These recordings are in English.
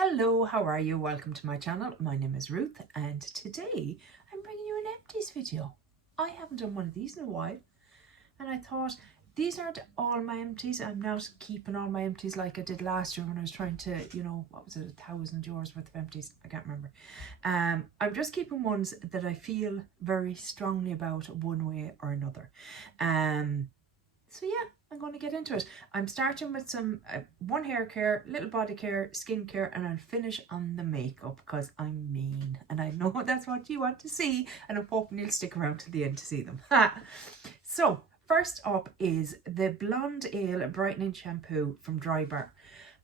Hello, how are you? Welcome to my channel. My name is Ruth and today I'm bringing you an empties video. I haven't done one of these in a while and I thought these aren't all my empties. I'm not keeping all my empties like I did last year when I was trying to, what was it, €1,000 worth of empties? I can't remember. I'm just keeping ones that I feel very strongly about one way or another. So yeah, I'm going to get into it. I'm starting with some one hair care, little body care, skin care, and I'll finish on the makeup because I'm mean and I know that's what you want to see, and I'm hoping you'll stick around to the end to see them. So first up is the Blonde Ale Brightening Shampoo from Drybar.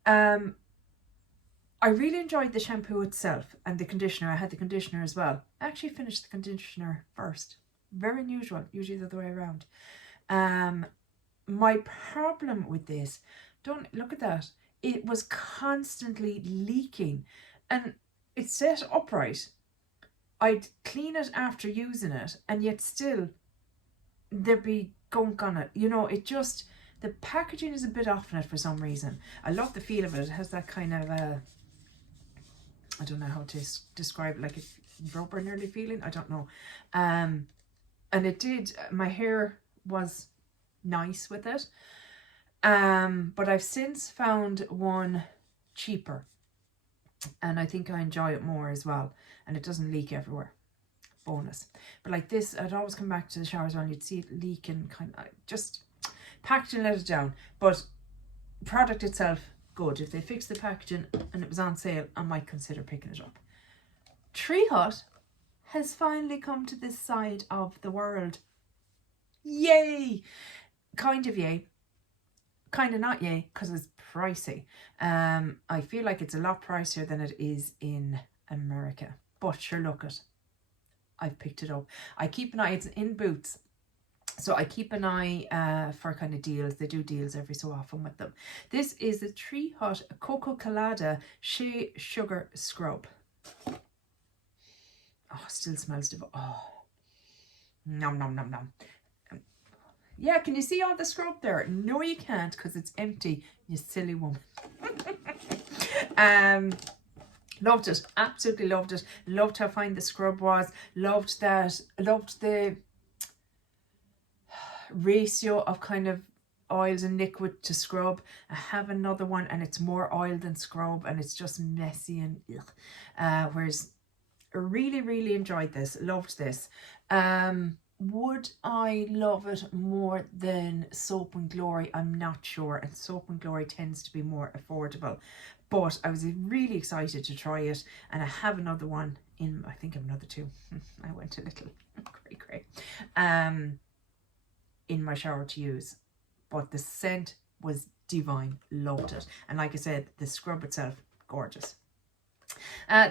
I really enjoyed the shampoo itself and the conditioner. I had the conditioner as well. I actually finished the conditioner first. Very unusual, usually the other way around. My problem with this, don't look at that, it was constantly leaking and it's set upright. I'd clean it after using it and yet still there'd be gunk on it. It just, the packaging is a bit off in it for some reason. I love the feel of it. It has that kind of, I don't know how to describe it, like a rubber nearly feeling. I don't know. And it did, my hair was nice with it, but I've since found one cheaper and I think I enjoy it more as well, and it doesn't leak everywhere. Bonus. But like this, I'd always come back to the showers when you'd see it leaking, kind of just packaging let it down. But product itself, good. If they fix the packaging and it was on sale, I might consider picking it up. Tree Hut has finally come to this side of the world. Yay! Kind of yay, kind of not yay, because it's pricey. I feel like it's a lot pricier than it is in America, but sure, look it, I've picked it up. I keep an eye, it's in Boots, so I keep an eye for kind of deals. They do deals every so often with them. This is the Tree Hut Cocoa Colada Shea Sugar Scrub. Oh, still smells divine. Oh, nom nom nom nom. Yeah, can you see all the scrub there? No, you can't because it's empty, you silly woman. Loved it, absolutely loved it. Loved how fine the scrub was. Loved that. Loved the ratio of kind of oils and liquid to scrub. I have another one and it's more oil than scrub and it's just messy and ugh. Whereas I really, really enjoyed this. Loved this. Would I love it more than Soap and Glory? I'm not sure, and Soap and Glory tends to be more affordable, but I was really excited to try it, and I have another one in, I think I have another two. I went a little cray in my shower to use, but the scent was divine. Loved it, and like I said, the scrub itself, gorgeous.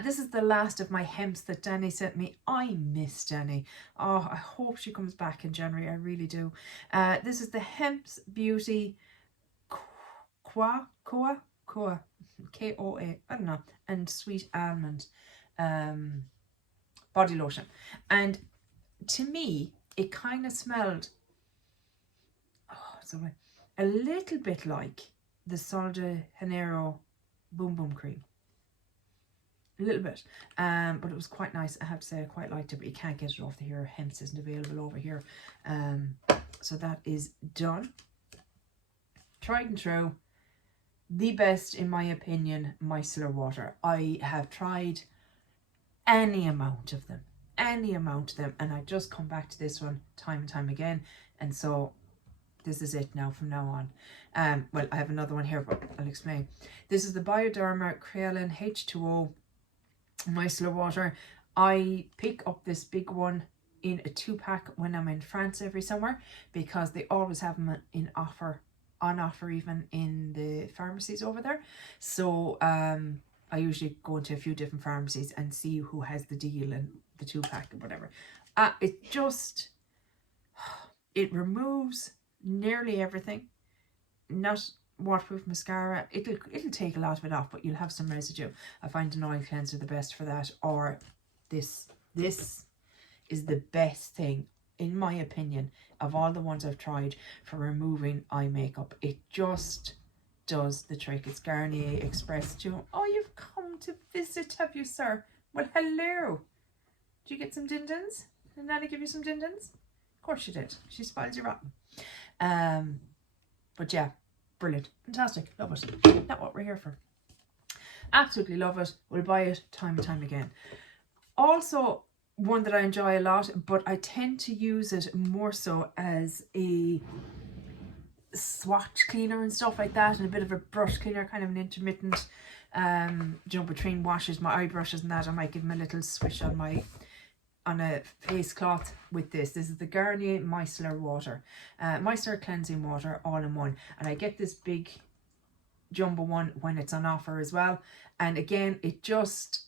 This is the last of my hemps that Danny sent me. I miss Danny. Oh, I hope she comes back in January. I really do. This is the Hemp's Beauty Koa, K-O-A, I don't know, and Sweet Almond body lotion. And to me, it kind of smelled a little bit like the Sol de Janeiro Boom Boom Cream. A little bit, but it was quite nice. I have to say I quite liked it, but you can't get it off the here. Hemp's isn't available over here, so that is done. Tried and true, the best in my opinion. Micellar water. I have tried any amount of them, and I just come back to this one time and time again, and so this is it now from now on. Well, I have another one here, but I'll explain. This is the Bioderma Creolin H2O micellar water. I pick up this big one in a 2-pack when I'm in France every summer because they always have them on offer even in the pharmacies over there. So I usually go into a few different pharmacies and see who has the deal and the 2-pack and whatever. It removes nearly everything. Not waterproof mascara, it'll take a lot of it off, but you'll have some residue. I find an oil cleanser the best for that, or this is the best thing in my opinion of all the ones I've tried for removing eye makeup. It just does the trick. It's Garnier Express Dew. Oh, you've come to visit, have you, sir? Well, hello. Did you get some din-dins? Did Nanny give you some din-dins? Of course she did. She spoils you rotten. But yeah, brilliant. Fantastic. Love it. Not what we're here for. Absolutely love it. We'll buy it time and time again. Also, one that I enjoy a lot, but I tend to use it more so as a swatch cleaner and stuff like that, and a bit of a brush cleaner, kind of an intermittent, you know, between washes, my eye brushes and that. I might give them a little swish on a face cloth with this. This is the Garnier Micellar water, Micellar cleansing water, all in one. And I get this big jumbo one when it's on offer as well. And again, it just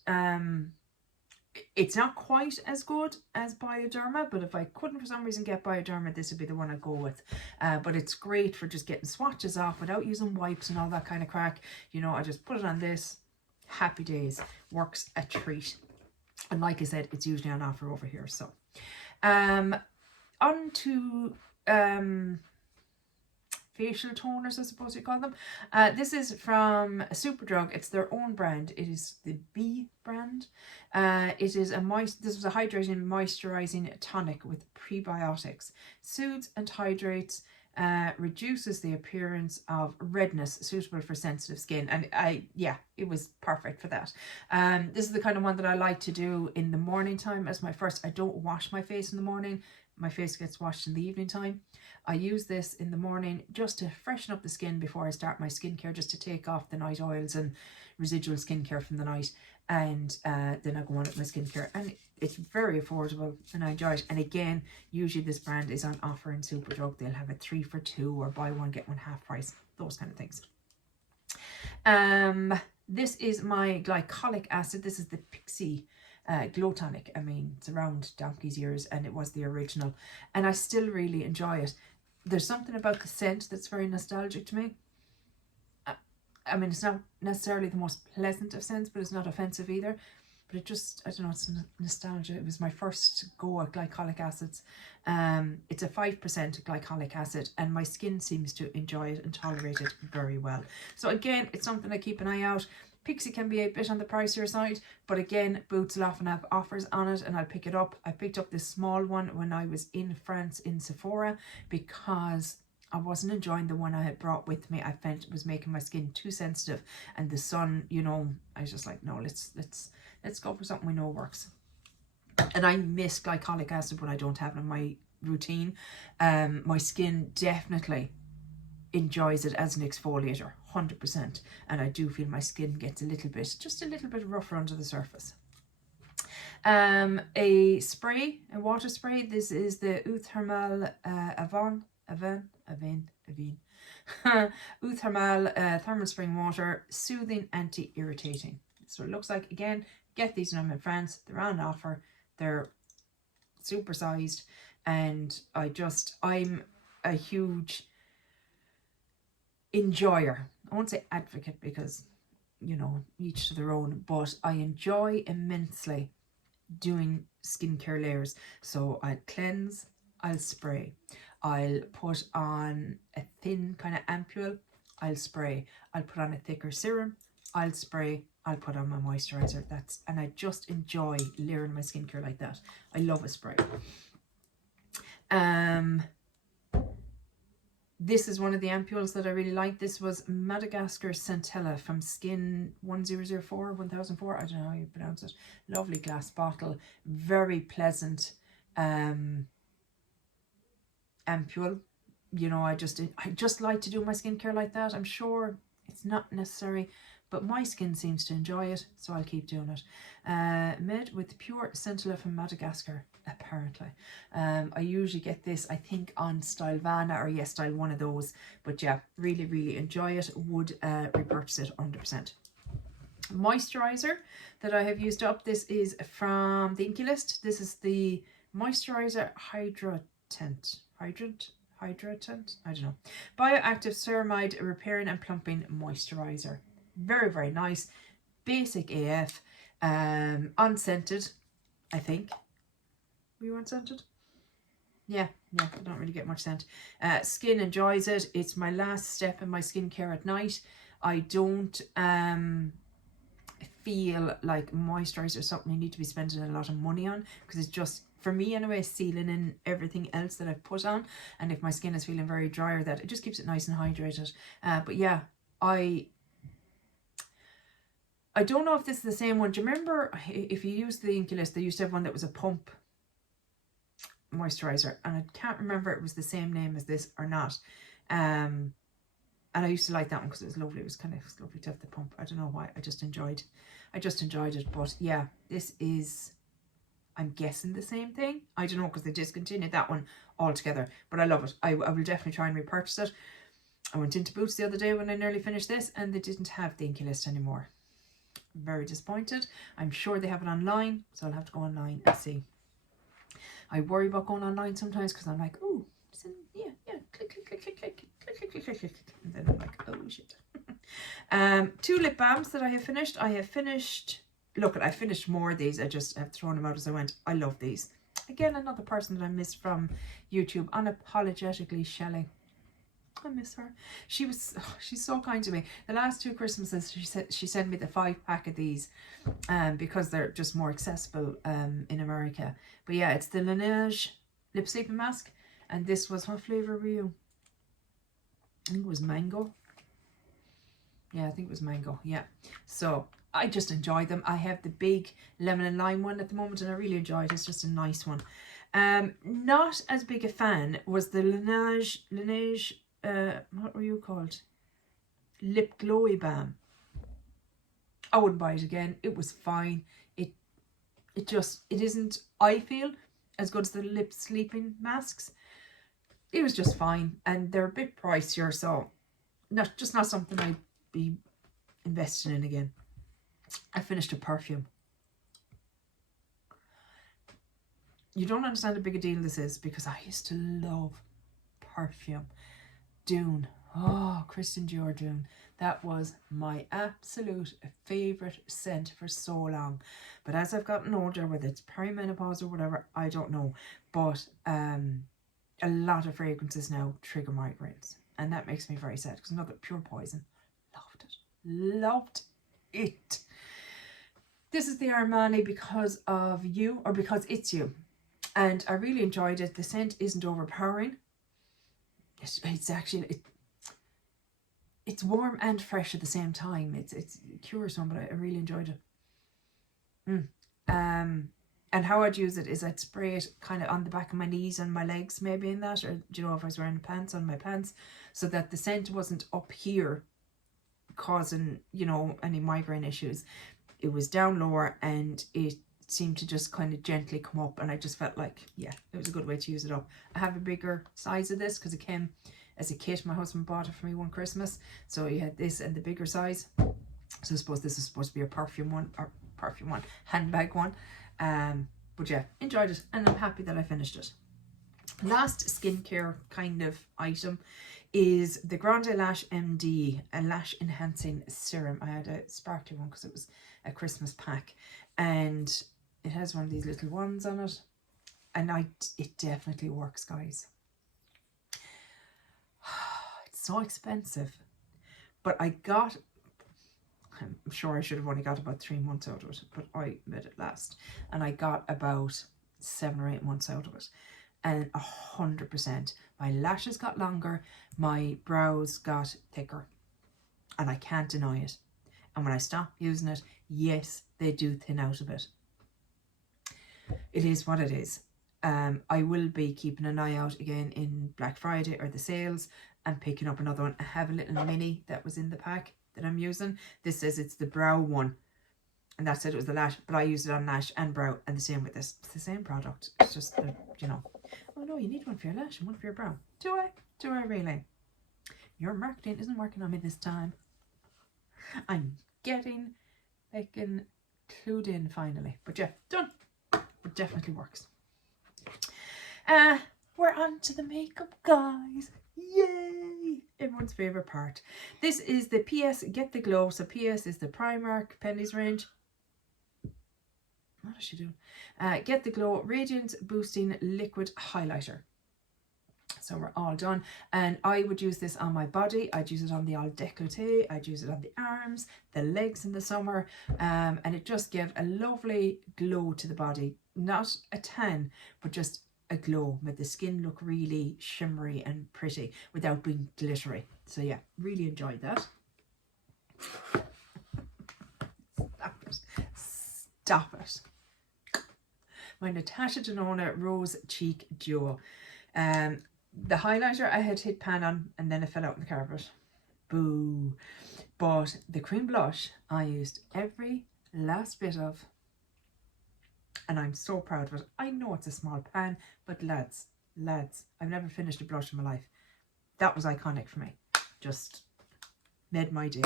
it's not quite as good as Bioderma, but if I couldn't for some reason get Bioderma, this would be the one I'd go with. But it's great for just getting swatches off without using wipes and all that kind of crack. You know, I just put it on this, happy days, works a treat. And like I said, it's usually on offer over here. So on to facial toners, I suppose you call them. This is from Superdrug. It's their own brand. It is the B brand. It is this was a hydrating moisturizing tonic with prebiotics. Soothes and hydrates, reduces the appearance of redness, suitable for sensitive skin. And it was perfect for that. This is the kind of one that I like to do in the morning time as my first. I don't wash my face in the morning. My face gets washed in the evening time. I use this in the morning just to freshen up the skin before I start my skincare, just to take off the night oils and residual skincare from the night. And then I go on with my skincare. And it's very affordable and I enjoy it. And again, usually this brand is on offer in Superdrug. They'll have a 3 for 2 or buy one, get one half price. Those kind of things. This is my glycolic acid. This is the Pixie Glow Tonic. I mean, it's around donkey's years and it was the original. And I still really enjoy it. There's something about the scent that's very nostalgic to me. I mean, it's not necessarily the most pleasant of scents, but it's not offensive either. But it just, I don't know, it's nostalgia. It was my first go at glycolic acids. It's a 5% glycolic acid and my skin seems to enjoy it and tolerate it very well. So again, it's something I keep an eye out. Pixie can be a bit on the pricier side, but again, Boots will often have offers on it and I'll pick it up. I picked up this small one when I was in France in Sephora because I wasn't enjoying the one I had brought with me. I felt it was making my skin too sensitive and the sun, you know, I was just like, no, let's go for something we know works. And I miss glycolic acid when I don't have it in my routine. My skin definitely enjoys it as an exfoliator, 100%. And I do feel my skin gets just a little bit rougher under the surface. A water spray. This is the Eau Thermale Eau Thermale Thermal Spring Water, soothing, anti-irritating. So it looks like, again, get these when I'm in France. They're on offer. They're super sized. And I'm a huge enjoyer. I won't say advocate because, you know, each to their own, but I enjoy immensely doing skincare layers. So I'll cleanse, I'll spray, I'll put on a thin kind of ampule, I'll spray, I'll put on a thicker serum, I'll spray, I'll put on my moisturizer. And I just enjoy layering my skincare like that. I love a spray. This is one of the ampules that I really like. This was Madagascar Centella from Skin 1004. I don't know how you pronounce it. Lovely glass bottle. Very pleasant ampule. You know, I just like to do my skincare like that. I'm sure it's not necessary, but my skin seems to enjoy it, so I'll keep doing it. Made with pure Centella from Madagascar, apparently. I usually get this, I think, on Stylevana or Yes Style, one of those. But yeah, really, really enjoy it. Would repurchase it 100%. Moisturizer that I have used up. This is from the Inky List. This is the Moisturizer Hydratant. I don't know. Bioactive Ceramide Repairing and Plumping Moisturizer. Very, very nice. Basic AF. Unscented, I think. Were you unscented? Yeah, I don't really get much scent. Skin enjoys it. It's my last step in my skincare at night. I don't feel like moisturizer is something you need to be spending a lot of money on, because it's just, for me anyway, sealing in everything else that I've put on. And if my skin is feeling very dry or that, it just keeps it nice and hydrated. But yeah, I don't know if this is the same one. Do you remember if you used the Inculist, they used to have one that was a pump moisturizer, and I can't remember if it was the same name as this or not. And I used to like that one because it was lovely. It was kind of lovely to have the pump. I don't know why. I just enjoyed it. But yeah, this is, I'm guessing, the same thing. I don't know, because they discontinued that one altogether. But I love it. I will definitely try and repurchase it. I went into Boots the other day when I nearly finished this, and they didn't have the Inculist anymore. Very disappointed. I'm sure they have it online, so I'll have to go online and see. I worry about going online sometimes because I'm like, oh, yeah, click, and then I'm like, oh shit. 2 lip balms that I have finished. I finished more of these. I just have thrown them out as I went. I love these. Again, another person that I missed from YouTube, unapologetically Shelley. I miss her. She's so kind to me. The last 2 Christmases, she sent me the 5-pack of these, because they're just more accessible in America. But yeah, it's the Laneige lip sleeping mask, and this was, what flavor were you? I think it was mango. Yeah, I think it was mango. Yeah. So I just enjoy them. I have the big lemon and lime one at the moment, and I really enjoy it. It's just a nice one. Not as big a fan was the Laneige. What were you called? Lip Glowy Balm. I wouldn't buy it again. It was fine. It isn't, I feel, as good as the lip sleeping masks. It was just fine, and they're a bit pricier, so not something I'd be investing in again. I finished a perfume. You don't understand how big a deal this is, because I used to love perfume. Dune. Oh, Christian Dior Dune. That was my absolute favourite scent for so long. But as I've gotten older, whether it's perimenopause or whatever, I don't know. But a lot of fragrances now trigger migraines. And that makes me very sad, because another Pure Poison. Loved it. Loved it. This is the Armani Because of You, or Because It's You. And I really enjoyed it. The scent isn't overpowering. It's actually, it's warm and fresh at the same time. It's curious one, but I really enjoyed it. And how I'd use it is I'd spray it kind of on the back of my knees and my legs, maybe, in that, or you know, if I was wearing pants, on my pants, so that the scent wasn't up here causing, you know, any migraine issues. It was down lower, and it seemed to just kind of gently come up, and I just felt like, yeah, it was a good way to use it up. I have a bigger size of this because it came as a kit. My husband bought it for me one Christmas, so he had this and the bigger size. So I suppose this is supposed to be a perfume one, handbag one. But yeah, enjoyed it, and I'm happy that I finished it. Last skincare kind of item is the Grande Lash MD, a lash enhancing serum. I had a sparkly one because it was a Christmas pack, and it has one of these little ones on it, and it definitely works, guys. It's so expensive, but I'm sure I should have only got about 3 months out of it, but I made it last, and I got about 7 or 8 months out of it, and 100%. My lashes got longer, my brows got thicker, and I can't deny it. And when I stop using it, yes, they do thin out a bit. It is what it is. I will be keeping an eye out again in Black Friday or the sales and picking up another one. I have a little mini that was in the pack that I'm using. This says it's the brow one, and that said it was the lash, but I use it on lash and brow, and the same with this. It's the same product. It's just the, you know, oh no, you need one for your lash and one for your brow. Do I really? Your marketing isn't working on me this time. I'm getting clued in finally. But yeah, done. It definitely works. We're on to the makeup, guys. Yay! Everyone's favourite part. This is the PS Get the Glow. So PS is the Primark Pennies range. What is she doing? Get the Glow Radiance Boosting Liquid Highlighter. So we're all done. And I would use this on my body. I'd use it on the all décolleté. I'd use it on the arms, the legs in the summer. And it just gave a lovely glow to the body. Not a tan, but just a glow. Made the skin look really shimmery and pretty without being glittery. So yeah, really enjoyed that. Stop it. Stop it. My Natasha Denona Rose Cheek Duo. The highlighter I had hit pan on and then it fell out on the carpet. Boo. But the cream blush I used every last bit of, and I'm so proud of it. I know it's a small pan, but lads, I've never finished a blush in my life. That was iconic for me. Just made my day.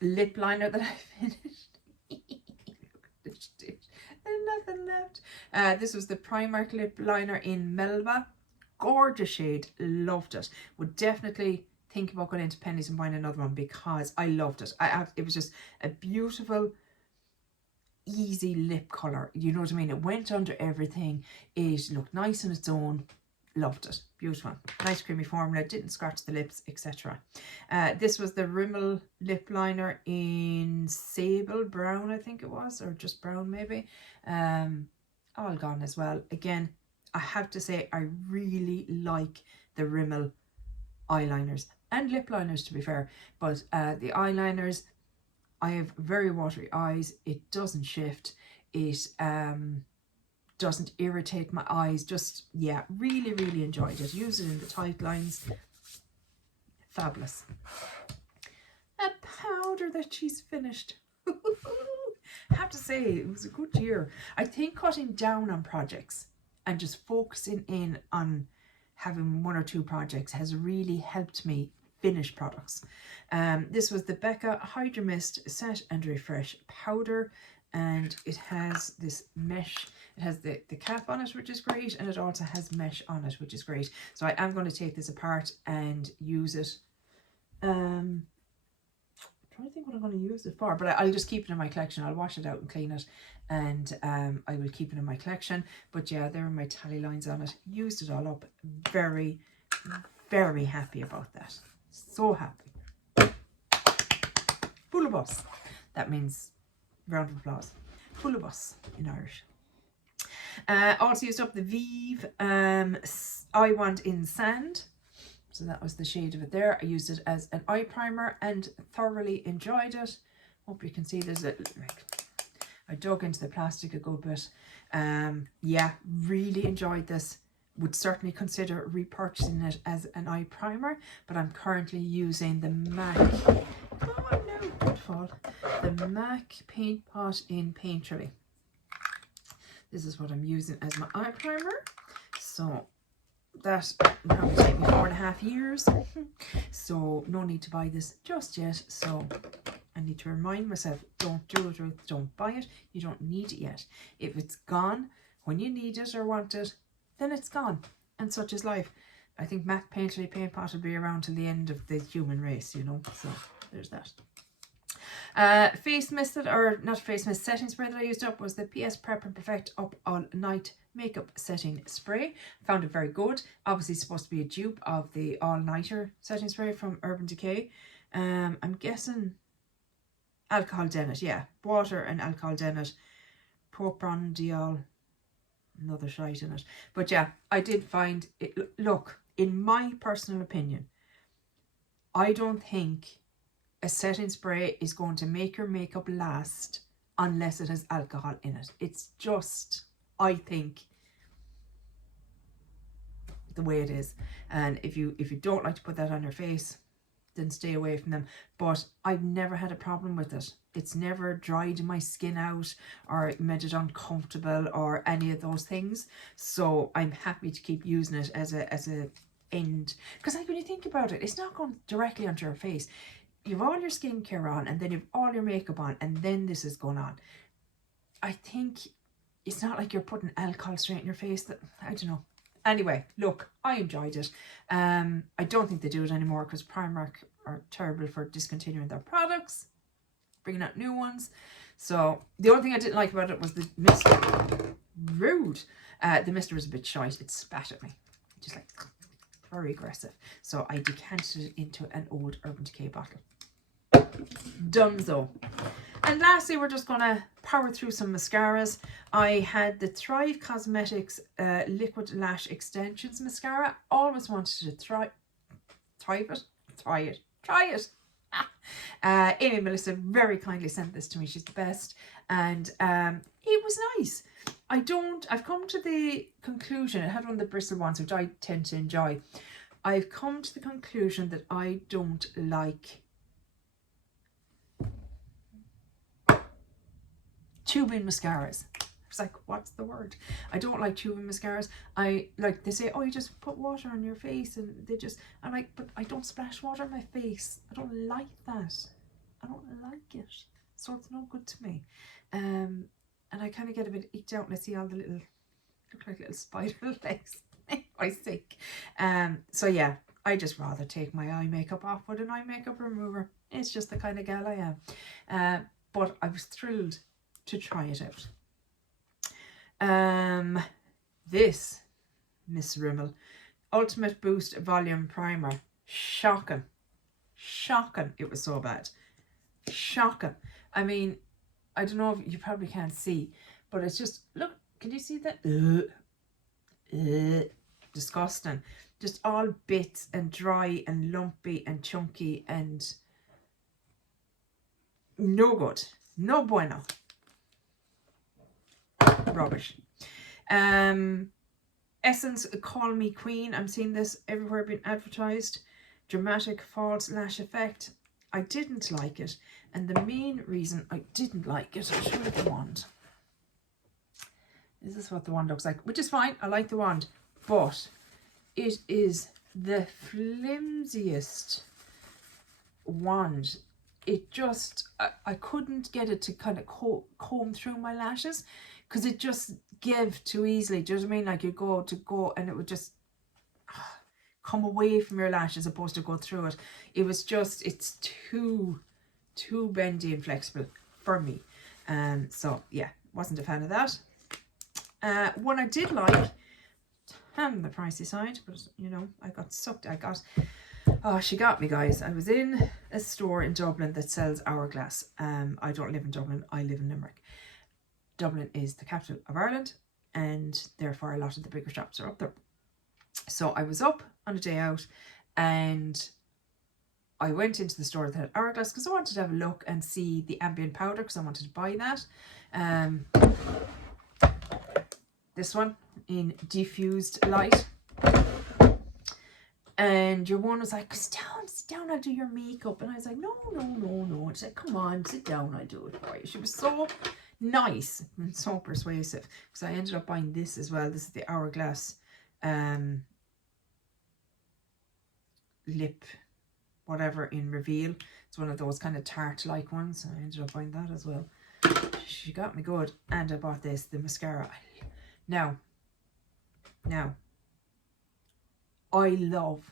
Lip liner that I finished. And nothing left. This was the Primark lip liner in Melba. Gorgeous shade. Loved it. Would definitely think about going into Penneys and buying another one because I loved it. It was just a beautiful, easy lip colour. You know what I mean? It went under everything. It looked nice on its own. Loved it. Beautiful. Nice creamy formula. Didn't scratch the lips, etc. This was the Rimmel lip liner in sable brown, I think it was, or just brown maybe. All gone as well. Again, I have to say I really like the Rimmel eyeliners and lip liners, to be fair. But the eyeliners, I have very watery eyes. It doesn't shift. It doesn't irritate my eyes. Just, yeah, really enjoyed it. Use it in the tight lines. Fabulous. A powder that she's finished. I have to say, it was a good year. I think cutting down on projects and just focusing in on having 1 or 2 projects has really helped me finish products. This was the Becca Hydra Mist Set and Refresh Powder, and it has this mesh. It has the cap on it, which is great, and it also has mesh on it, which is great. So I am going to take this apart and use it. I'm trying to think what I'm going to use it for, but I'll just keep it in my collection. I'll wash it out and clean it, and I will keep it in my collection. But yeah, there are my tally lines on it. Used it all up. Very happy about that. So happy. Bulabus. That means round of applause. Bulabus in Irish. Also used up the Vive I Want in Sand. So that was the shade of it there. I used it as an eye primer and thoroughly enjoyed it. Hope you can see there's a, I dug into the plastic a good bit. Yeah, really enjoyed this. Would certainly consider repurchasing it as an eye primer, but I'm currently using the MAC. Oh no, don't fall. The MAC Paint Pot in Painterly. This is what I'm using as my eye primer. So that will probably take me 4.5 years. So no need to buy this just yet. So I need to remind myself, don't do it, Ruth, don't buy it. You don't need it yet. If it's gone when you need it or want it, then it's gone. And such is life. I think MAC Painterly Paint Pot will be around till the end of the human race, you know. So there's that. Face mist, or not face mist, setting spray that I used up was the PS Prep and Perfect Up All Night Makeup Setting Spray. Found it very good. Obviously supposed to be a dupe of the All Nighter setting spray from Urban Decay. I'm guessing alcohol dennet, yeah. Water and alcohol dennet. Proprandiol, another shite in it. But yeah, I did find it. Look, in my personal opinion, I don't think a setting spray is going to make your makeup last unless it has alcohol in it. It's just, I think, the way it is. And if you don't like to put that on your face, then stay away from them. But I've never had a problem with it. It's never dried my skin out or made it uncomfortable or any of those things. So I'm happy to keep using it as a end. Because like when you think about it, it's not going directly onto your face. You've all your skincare on, and then you've all your makeup on, and then this is going on. I think it's not like you're putting alcohol straight in your face. That, I don't know. Anyway, look, I enjoyed it. I don't think they do it anymore because Primark are terrible for discontinuing their products, bringing out new ones. So the only thing I didn't like about it was the mister. Rude. The mister was a bit shite. It spat at me. just like very aggressive. So I decanted it into an old Urban Decay bottle. Donezo. And lastly, we're just gonna power through some mascaras. I had the Thrive Cosmetics Liquid Lash Extensions mascara. Always wanted to try it. Amy Melissa very kindly sent this to me. She's the best, and it was nice. I've come to the conclusion, it had one of the bristle ones, which I tend to enjoy. I've come to the conclusion that I don't like tubing mascaras. It's like, what's the word? I don't like tubing mascaras. I like, they say, oh, you just put water on your face, and I'm like, but I don't splash water on my face. I don't like that. I don't like it. So it's no good to me. And I kind of get a bit eked out when I see all the look like little spider legs. I sick. So yeah, I just rather take my eye makeup off with an eye makeup remover. It's just the kind of gal I am. But I was thrilled to try it out. This Miss Rimmel Ultimate Boost Volume Primer. Shocking. It was so bad. Shocking. I mean, I don't know if you probably can't see, but it's just, look, can you see that? Disgusting. Just all bits and dry and lumpy and chunky and no good. No bueno. Rubbish. Essence Call Me Queen. I'm seeing this everywhere being advertised. Dramatic false lash effect. I didn't like it, and the main reason I didn't like it, I'll show you the wand. This is what the wand looks like, which is fine. I like the wand, but it is the flimsiest wand. It just, I couldn't get it to kind of comb through my lashes, because it just gave too easily. Do you know what I mean? Like, you go and it would just come away from your lash as opposed to go through it. It was just, it's too bendy and flexible for me. So yeah, wasn't a fan of that. One I did like, on the pricey side, but you know, I got sucked. Oh, she got me, guys. I was in a store in Dublin that sells Hourglass. I don't live in Dublin, I live in Limerick. Dublin is the capital of Ireland, and therefore a lot of the bigger shops are up there. So I was up on a day out, and I went into the store that had Hourglass because I wanted to have a look and see the ambient powder, because I wanted to buy that. This one in diffused light. And your one was like, sit down, I'll do your makeup. And I was like, no. And she said, come on, sit down, I'll do it for you. She was so nice and so persuasive, because I ended up buying this as well. This is the Hourglass lip whatever in Reveal. It's one of those kind of tart like ones. I ended up buying that as well. She got me good. And I bought this, the mascara. Now I love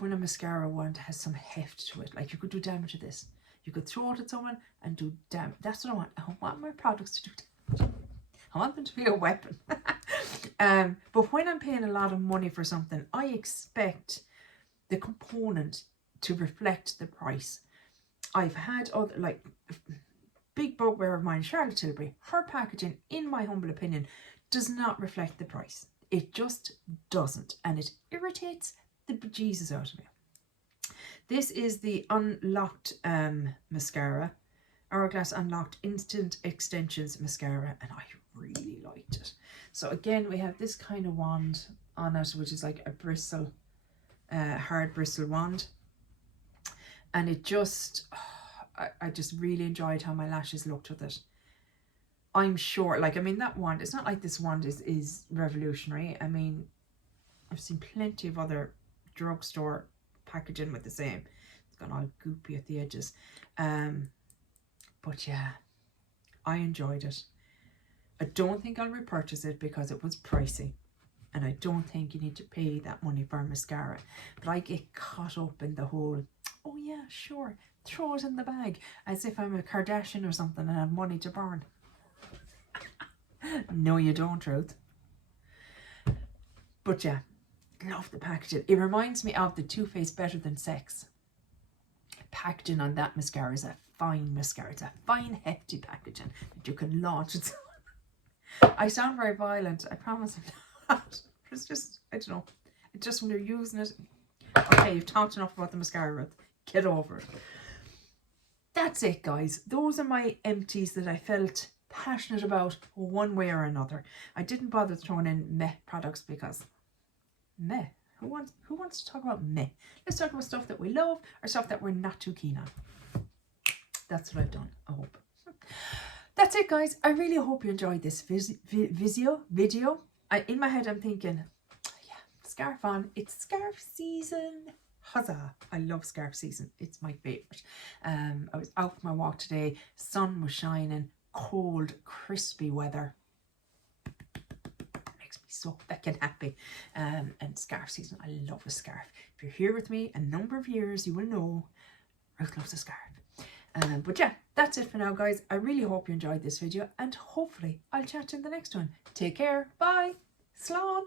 when a mascara wand has some heft to it. Like, you could do damage with this. You could throw it at someone and do damage. That's what I want. I want my products to do damage. I want them to be a weapon. But when I'm paying a lot of money for something, I expect the component to reflect the price. I've had other, like, big bugbear of mine, Charlotte Tilbury. Her packaging, in my humble opinion, does not reflect the price. It just doesn't, and it irritates the bejesus out of me. This is the Unlocked mascara, Hourglass Unlocked Instant Extensions mascara, and I really liked it. So again, we have this kind of wand on it, which is like a bristle, hard bristle wand, and it just, I just really enjoyed how my lashes looked with it. I'm sure, like, I mean, that wand, it's not like this wand is revolutionary. I mean, I've seen plenty of other drugstore packaging with the same. It's gone all goopy at the edges. But yeah, I enjoyed it. I don't think I'll repurchase it because it was pricey. And I don't think you need to pay that money for a mascara. But I get caught up in the whole, oh yeah, sure, throw it in the bag. As if I'm a Kardashian or something and have money to burn. No, you don't, Ruth. But yeah, love the packaging. It reminds me of the Too Faced Better Than Sex. Packaging on that mascara is a fine mascara. It's a fine, hefty packaging that you can launch. I sound very violent. I promise I'm not. It's just, I don't know. It's just when you're using it. Okay, you've talked enough about the mascara, Ruth. Get over it. That's it, guys. Those are my empties that I felt passionate about one way or another. I didn't bother throwing in meh products because meh. Who wants to talk about meh? Let's talk about stuff that we love or stuff that we're not too keen on. That's what I've done, I hope. That's it, guys. I really hope you enjoyed this video. In my head, I'm thinking, yeah, scarf on. It's scarf season. Huzzah. I love scarf season. It's my favourite. I was out for my walk today. Sun was shining. Cold, crispy weather. Makes me so feckin' happy. And scarf season. I love a scarf. If you're here with me a number of years, you will know Ruth loves a scarf. But yeah, that's it for now, guys. I really hope you enjoyed this video, and hopefully I'll chat to you in the next one. Take care. Bye. Slán.